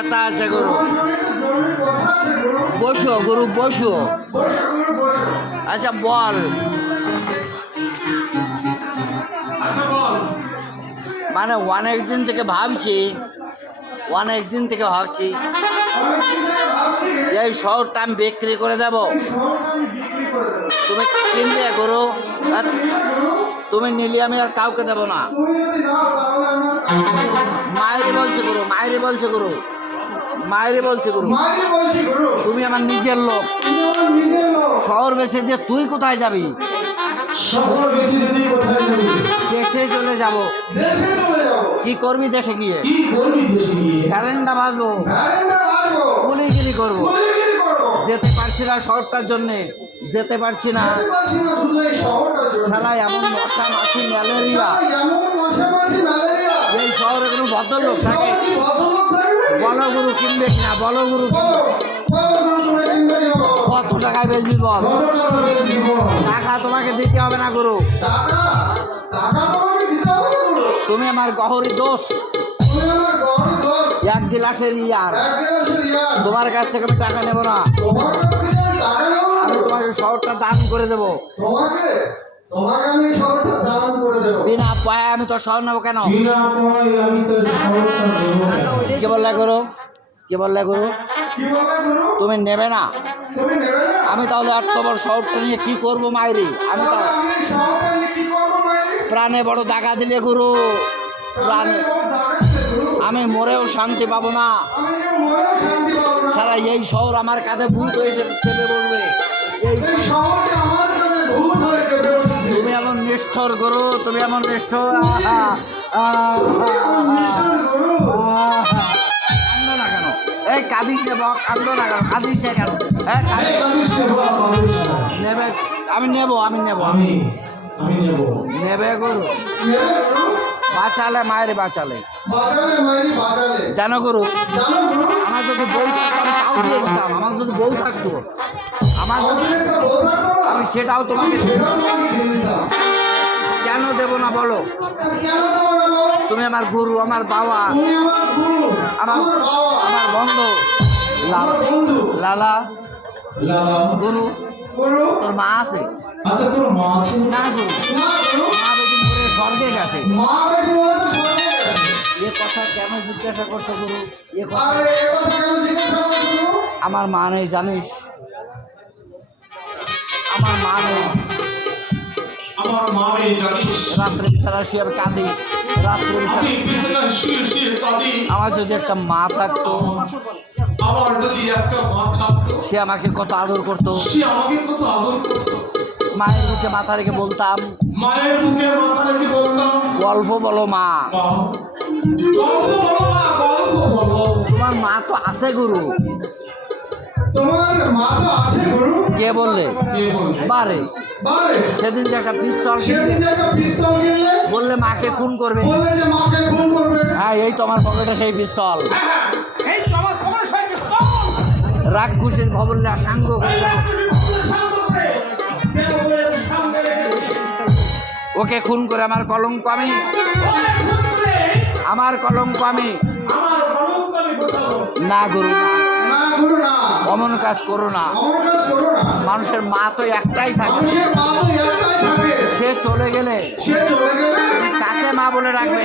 কথা আছে গুরু। বসো গুরু, বসো। আচ্ছা বল। মানে অনেক দিন থেকে ভাবছি এই শহরটা আমি বিক্রি করে দেব। তুমি কিনলে গুরু, তুমি নিলে আমি আর কাউকে দেব না। মায়েরই বলছে গুরু, তুমি আমার নিজের লোক। শহর বেঁচে দিয়ে তুই কোথায় যাবি? দেশে চলে যাব। কি করবি দেশে গিয়ে? ক্যালেন্ডার বাজবো, গুলিগিরি করবো। যেতে পারছি না শহরটার জন্যে, যেতে পারছি না। শালা এমন মশা মাছি ম্যালেরিয়া। এই শহরে কোনো ভদ্রলোক থাকে? বলো গুরু কিনবে কিনা, বলো গুরু। কত টাকায় বেচবি বল? টাকা তোমাকে দিতে হবে না গুরু, তুমি আমার গহরি দোষ। এক গিলাসের ইয়ার, তোমার কাছ থেকে আমি টাকা নেব না। আমি তোমাকে শহরটা দান করে দেবো। বিনা পায়ে আমি তো শহর নেবো কেন? কে বললে গুরু? তুমি নেবে না? আমি তাহলে এত বড় শহরটা নিয়ে কি করবো মাইরি? আমি তো প্রাণে বড় দাগা দিলে গুরু, প্রাণে আমি মরেও শান্তি পাবো না। সারা এই শহর আমার কাঁধে ভূত হয়ে চেপে বলবে। তুমি এমন নিষ্ঠুর গুরু, তুমি এমন নিষ্ঠুর। কান্দো না কেন? এই কাঁদিস নে বক, কান্দো না কেন? কাঁদিস নে কেন? নেবে? আমি নেবো। নেবে গুরু, বাঁচালে মায়ের বাঁচালে। জানো গুরু, আমার যদি বউ থাকতো আমি তাও দিয়ে দিতাম। আমার যদি বউ থাকতো, আমি সেটাও তোমাকে কেন দেবো না বলো? তুমি আমার গুরু, আমার বাবা, আমার বন্ধু। লালা গুরু, তোর মা আছে? না গুরু, মা বেটি মরে স্বর্গে গেছে। এ কথা কেন জিজ্ঞাসা করছো গুরু? এ কথা আমার মা নেই জানিস? আমার মা নেই রাত্রে বিছানা শুয়ে আমি কাঁদি। রাত্রে বিছানা আমার যদি একটা মা থাকতো, সে আমাকে কত আদর করতো। মায়ের বুকে মাথা রেখে বলতাম, গল্প বলো মা। তোমার মা তো আছে গুরু। কে বললে? বারে সেদিন যে একটা পিস্তল বললে মাকে খুন করবে। হ্যাঁ, এই তো আমার পকেটে সেই পিস্তল। রাক্ষসের ভবনটা সাঙ্গ ওকে খুন করে আমার কলঙ্ক আমি না গুরু, অমন কাজ করো না। মানুষের মা তো একটাই থাকে, সে চলে গেলে কাকে মা বলে রাখবে?